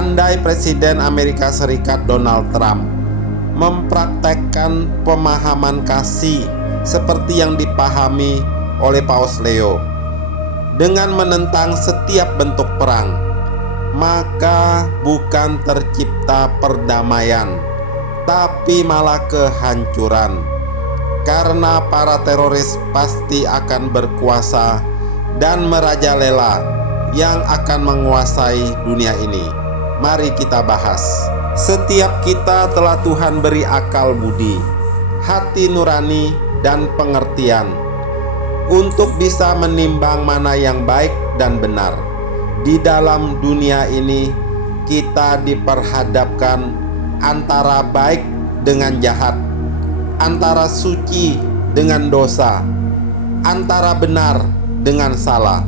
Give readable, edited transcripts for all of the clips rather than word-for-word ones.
andai Presiden Amerika Serikat Donald Trump mempraktekkan pemahaman kasih seperti yang dipahami oleh Paus Leo dengan menentang setiap bentuk perang, maka bukan tercipta perdamaian, tapi malah kehancuran. Karena para teroris pasti akan berkuasa dan merajalela yang akan menguasai dunia ini. Mari kita bahas. Setiap kita telah Tuhan beri akal budi, hati nurani, dan pengertian untuk bisa menimbang mana yang baik dan benar. Di dalam dunia ini kita diperhadapkan antara baik dengan jahat, antara suci dengan dosa, antara benar dengan salah.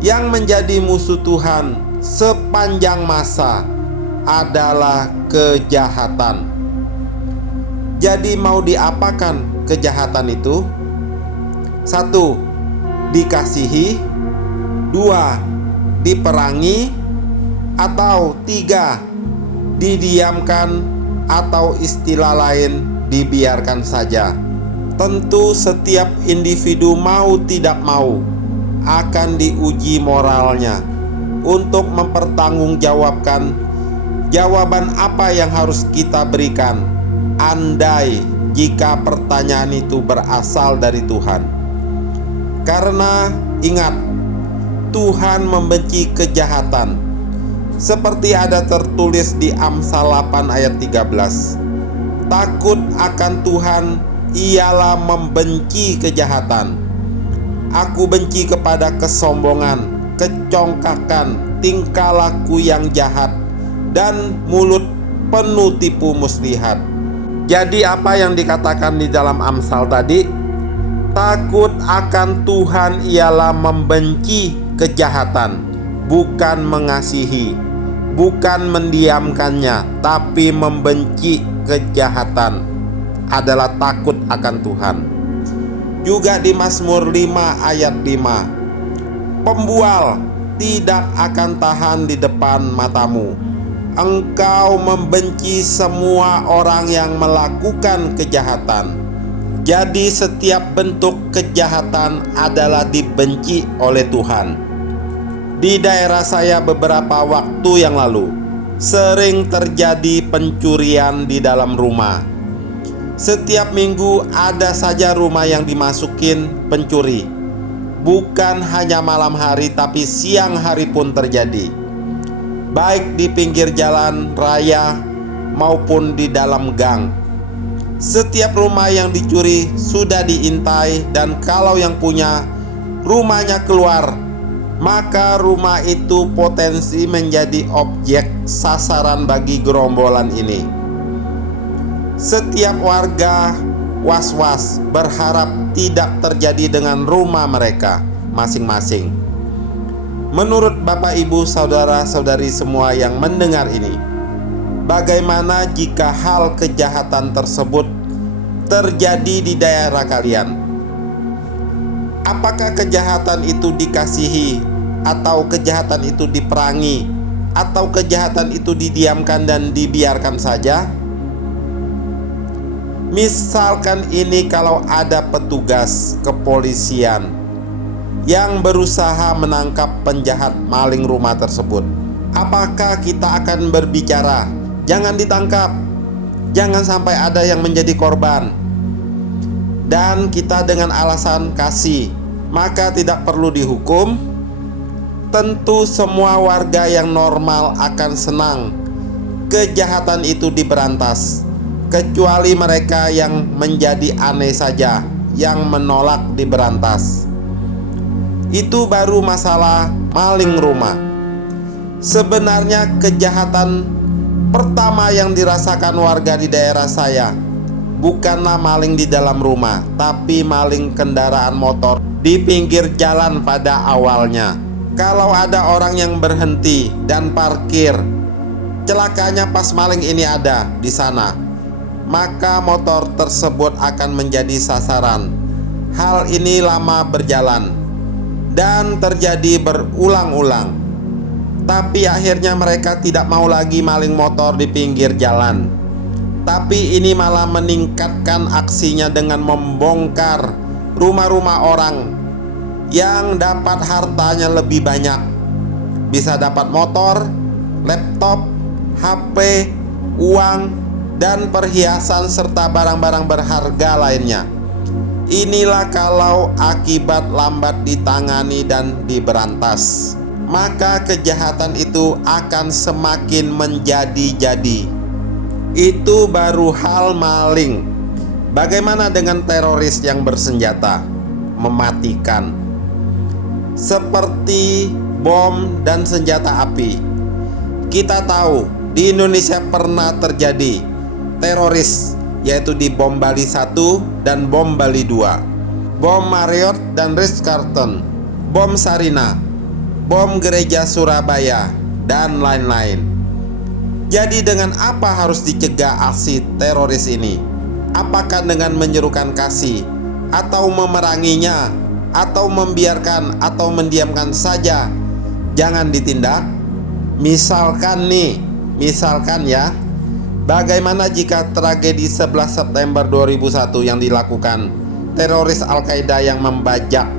Yang menjadi musuh Tuhan sepanjang masa adalah kejahatan. Jadi mau diapakan kejahatan itu? 1. Dikasihi. 2. Diperangi. Atau 3. Didiamkan, atau istilah lain dibiarkan saja. Tentu setiap individu mau tidak mau akan diuji moralnya untuk mempertanggungjawabkan jawaban apa yang harus kita berikan andai jika pertanyaan itu berasal dari Tuhan. Karena ingat, Tuhan membenci kejahatan, seperti ada tertulis di Amsal 8 ayat 13. Takut akan Tuhan ialah membenci kejahatan. Aku benci kepada kesombongan, kecongkakan, tingkah laku yang jahat, dan mulut penuh tipu muslihat. Jadi apa yang dikatakan di dalam Amsal tadi? Takut akan Tuhan ialah membenci kejahatan, bukan mengasihi, bukan mendiamkannya, tapi membenci kejahatan adalah takut akan Tuhan. Juga di Mazmur 5 ayat 5, pembual tidak akan tahan di depan matamu. Engkau membenci semua orang yang melakukan kejahatan. Jadi setiap bentuk kejahatan adalah dibenci oleh Tuhan. Di daerah saya beberapa waktu yang lalu sering terjadi pencurian di dalam rumah. Setiap minggu ada saja rumah yang dimasukin pencuri. Bukan hanya malam hari, tapi siang hari pun terjadi. Baik di pinggir jalan raya maupun di dalam gang. Setiap rumah yang dicuri sudah diintai, dan kalau yang punya rumahnya keluar, maka rumah itu potensi menjadi objek sasaran bagi gerombolan ini. Setiap warga was-was berharap tidak terjadi dengan rumah mereka masing-masing. Menurut Bapak, Ibu, saudara-saudari semua yang mendengar ini, bagaimana jika hal kejahatan tersebut terjadi di daerah kalian? Apakah kejahatan itu dikasihi, atau kejahatan itu diperangi, atau kejahatan itu didiamkan dan dibiarkan saja? Misalkan ini kalau ada petugas kepolisian yang berusaha menangkap penjahat maling rumah tersebut, apakah kita akan berbicara, jangan ditangkap, jangan sampai ada yang menjadi korban, dan kita dengan alasan kasih, maka tidak perlu dihukum? Tentu semua warga yang normal akan senang kejahatan itu diberantas, kecuali mereka yang menjadi aneh saja, yang menolak diberantas. Itu baru masalah maling rumah. Sebenarnya kejahatan pertama yang dirasakan warga di daerah saya bukanlah maling di dalam rumah, tapi maling kendaraan motor di pinggir jalan pada awalnya. Kalau ada orang yang berhenti dan parkir, celakanya pas maling ini ada di sana, maka motor tersebut akan menjadi sasaran. Hal ini lama berjalan dan terjadi berulang-ulang. Tapi akhirnya mereka tidak mau lagi maling motor di pinggir jalan. Tapi ini malah meningkatkan aksinya dengan membongkar rumah-rumah orang yang dapat hartanya lebih banyak. Bisa dapat motor, laptop, HP, uang, dan perhiasan serta barang-barang berharga lainnya. Inilah kalau akibat lambat ditangani dan diberantas, maka kejahatan itu akan semakin menjadi-jadi. Itu baru hal maling. Bagaimana dengan teroris yang bersenjata mematikan, seperti bom dan senjata api? Kita tahu di Indonesia pernah terjadi teroris, yaitu di bom Bali 1 dan bom Bali 2, bom Marriott dan Ritz-Carlton, bom Sarina, bom gereja Surabaya, dan lain-lain. Jadi dengan apa harus dicegah aksi teroris ini? Apakah dengan menyerukan kasih, atau memeranginya, atau membiarkan atau mendiamkan saja, jangan ditindak? Misalkan ya, bagaimana jika tragedi 11 September 2001 yang dilakukan teroris Al-Qaeda yang membajak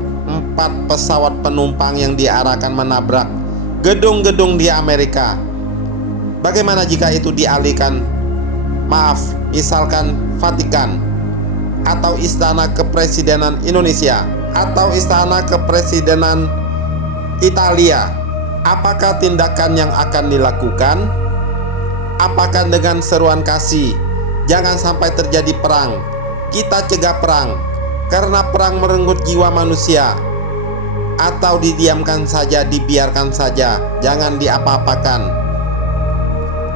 4 pesawat penumpang yang diarahkan menabrak gedung-gedung di Amerika? Bagaimana jika itu dialihkan, misalkan Vatikan, atau Istana Kepresidenan Indonesia, atau Istana Kepresidenan Italia? Apakah tindakan yang akan dilakukan? Apakah dengan seruan kasih, jangan sampai terjadi perang, kita cegah perang karena perang merenggut jiwa manusia? Atau didiamkan saja, dibiarkan saja, jangan diapa-apakan?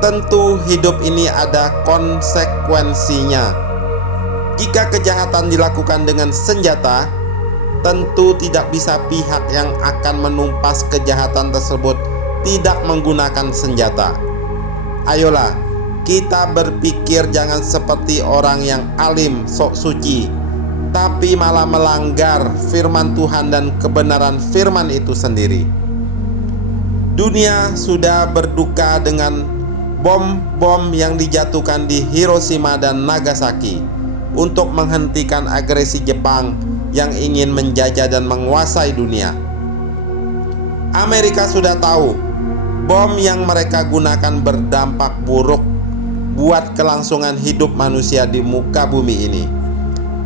Tentu hidup ini ada konsekuensinya. Jika kejahatan dilakukan dengan senjata, tentu tidak bisa pihak yang akan menumpas kejahatan tersebut tidak menggunakan senjata. Ayolah, kita berpikir jangan seperti orang yang alim sok suci, tapi malah melanggar firman Tuhan dan kebenaran firman itu sendiri. Dunia sudah berduka dengan bom-bom yang dijatuhkan di Hiroshima dan Nagasaki untuk menghentikan agresi Jepang yang ingin menjajah dan menguasai dunia. Amerika sudah tahu bom yang mereka gunakan berdampak buruk buat kelangsungan hidup manusia di muka bumi ini.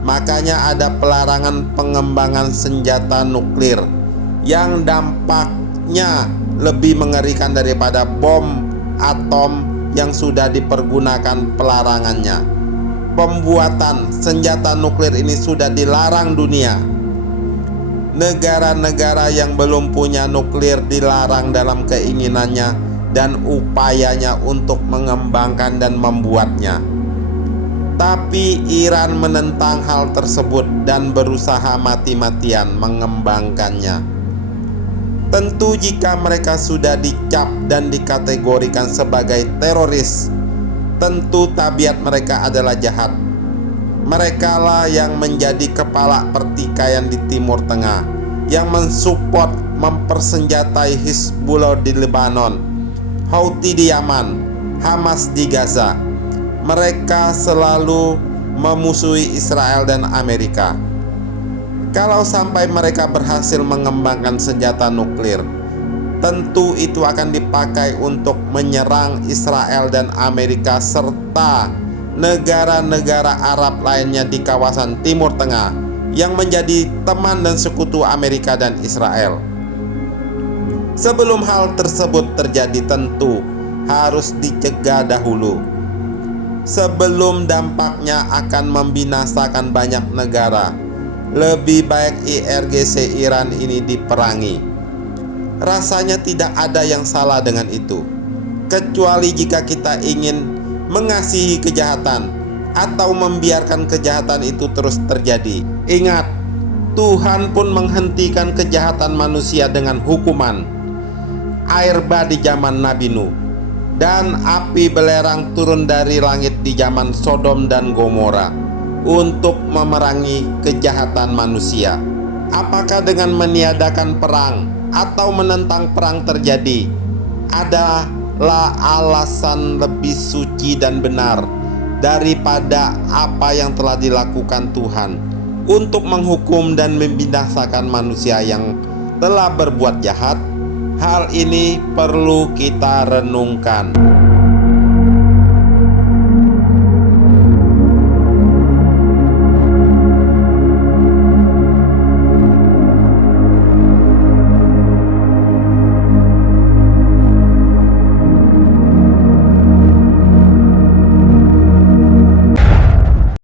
Makanya ada pelarangan pengembangan senjata nuklir yang dampaknya lebih mengerikan daripada bom atom yang sudah dipergunakan pelarangannya. Pembuatan senjata nuklir ini sudah dilarang dunia. Negara-negara yang belum punya nuklir dilarang dalam keinginannya dan upayanya untuk mengembangkan dan membuatnya. Tapi Iran menentang hal tersebut dan berusaha mati-matian mengembangkannya. Tentu jika mereka sudah dicap dan dikategorikan sebagai teroris, tentu tabiat mereka adalah jahat. Merekalah yang menjadi kepala pertikaian di Timur Tengah, yang mensupport, mempersenjatai Hizbullah di Lebanon, Houthi di Yaman, Hamas di Gaza. Mereka selalu memusuhi Israel dan Amerika. Kalau sampai mereka berhasil mengembangkan senjata nuklir, tentu itu akan dipakai untuk menyerang Israel dan Amerika serta negara-negara Arab lainnya di kawasan Timur Tengah yang menjadi teman dan sekutu Amerika dan Israel. Sebelum hal tersebut terjadi, tentu harus dicegah dahulu, sebelum dampaknya akan membinasakan banyak negara. Lebih baik IRGC Iran ini diperangi. Rasanya tidak ada yang salah dengan itu, kecuali jika kita ingin mengasihi kejahatan atau membiarkan kejahatan itu terus terjadi. Ingat, Tuhan pun menghentikan kejahatan manusia dengan hukuman air bah di zaman Nabi Nuh, dan api belerang turun dari langit di zaman Sodom dan Gomora untuk memerangi kejahatan manusia. Apakah dengan meniadakan perang atau menentang perang terjadi, adalah alasan lebih suci dan benar daripada apa yang telah dilakukan Tuhan untuk menghukum dan membinasakan manusia yang telah berbuat jahat. Hal ini perlu kita renungkan.